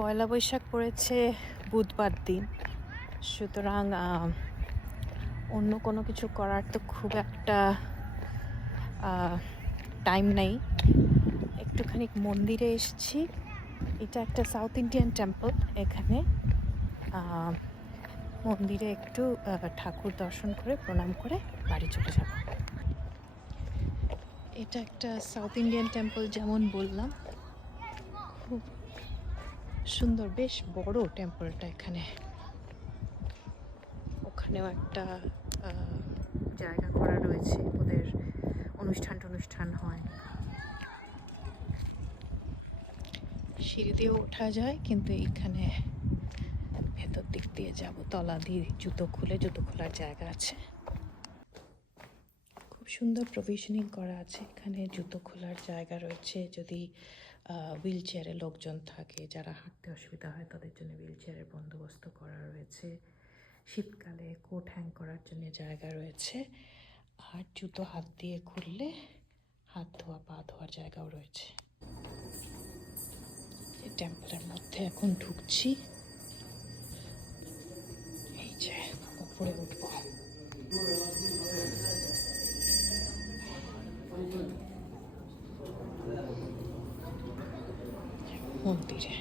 পয়লা বৈশাখ পড়েছে বুধবার দিন, সুতরাং অন্য কোনো কিছু করার তো খুব একটা টাইম নেই। একটুখানি মন্দিরে এসেছি। এটা একটা সাউথ ইন্ডিয়ান টেম্পল। এখানে মন্দিরে একটু ঠাকুর দর্শন করে প্রণাম করে বাড়ি চলে যাব। এটা একটা সাউথ ইন্ডিয়ান টেম্পল, যেমন বললাম খুব সুন্দর, বেশ বড় টেম্পলটা। এখানে ওখানেও একটা জায়গা করা রয়েছে, ওদের অনুষ্ঠান হয়। সিঁড়ি দিয়েও ওঠা যায়, কিন্তু এইখানে ভেতর দিক দিয়ে যাব, তলা দিয়ে জুতো খোলার জায়গা আছে। খুব সুন্দর প্রভিশনিং করা আছে। এখানে জুতো খোলার জায়গা রয়েছে, যদি হুইল চেয়ারে লোকজন থাকে, যারা হাঁটতে অসুবিধা হয় তাদের জন্য হুইল চেয়ারের বন্দোবস্ত করা রয়েছে। শীতকালে কোট হ্যাং করার জন্য জায়গা রয়েছে, আর জুতো হাত দিয়ে খুললে হাত ধোয়া পা ধোয়ার জায়গাও রয়েছে। এই টেম্পলের মধ্যে এখন ঢুকছি। এই যে উপরে উঠবো। মন্দিরে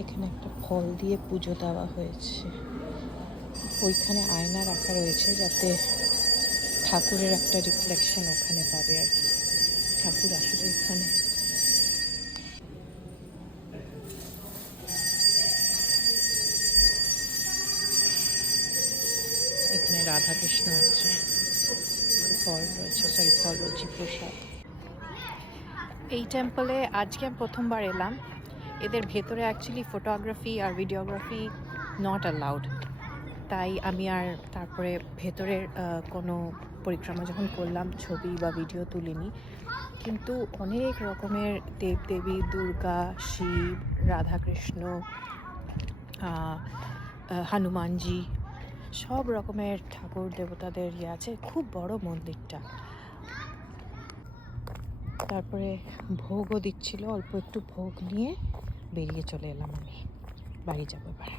এখানে একটা ফল দিয়ে পুজো দেওয়া হয়েছে। ওইখানে আয়না রাখা রয়েছে, যাতে ঠাকুরের একটা রিফ্লেকশন ওখানে পাবে আর কি। ঠাকুর আসলে এখানে এখানে রাধা কৃষ্ণ আছে, ফল রয়েছে, ফল বলছি, প্রসাদ। এই টেম্পলে আজকে আমি প্রথমবার এলাম। এদের ভেতরে অ্যাকচুয়ালি ফটোগ্রাফি আর ভিডিওগ্রাফি নট অ্যালাউড, তাই আমি আর তারপরে ভেতরের কোনো পরিক্রমা যখন করলাম ছবি বা ভিডিও তুলিনি। কিন্তু অনেক রকমের দেবদেবী, দুর্গা, শিব, রাধাকৃষ্ণ, হনুমানজি, সব রকমের ঠাকুর দেবতাদের আছে। খুব বড় মন্দিরটা। তারপরে ভোগও দিচ্ছিল, অল্প একটু ভোগ নিয়ে বেরিয়ে চলে এলাম। আমি বাড়ি যাবো এবার।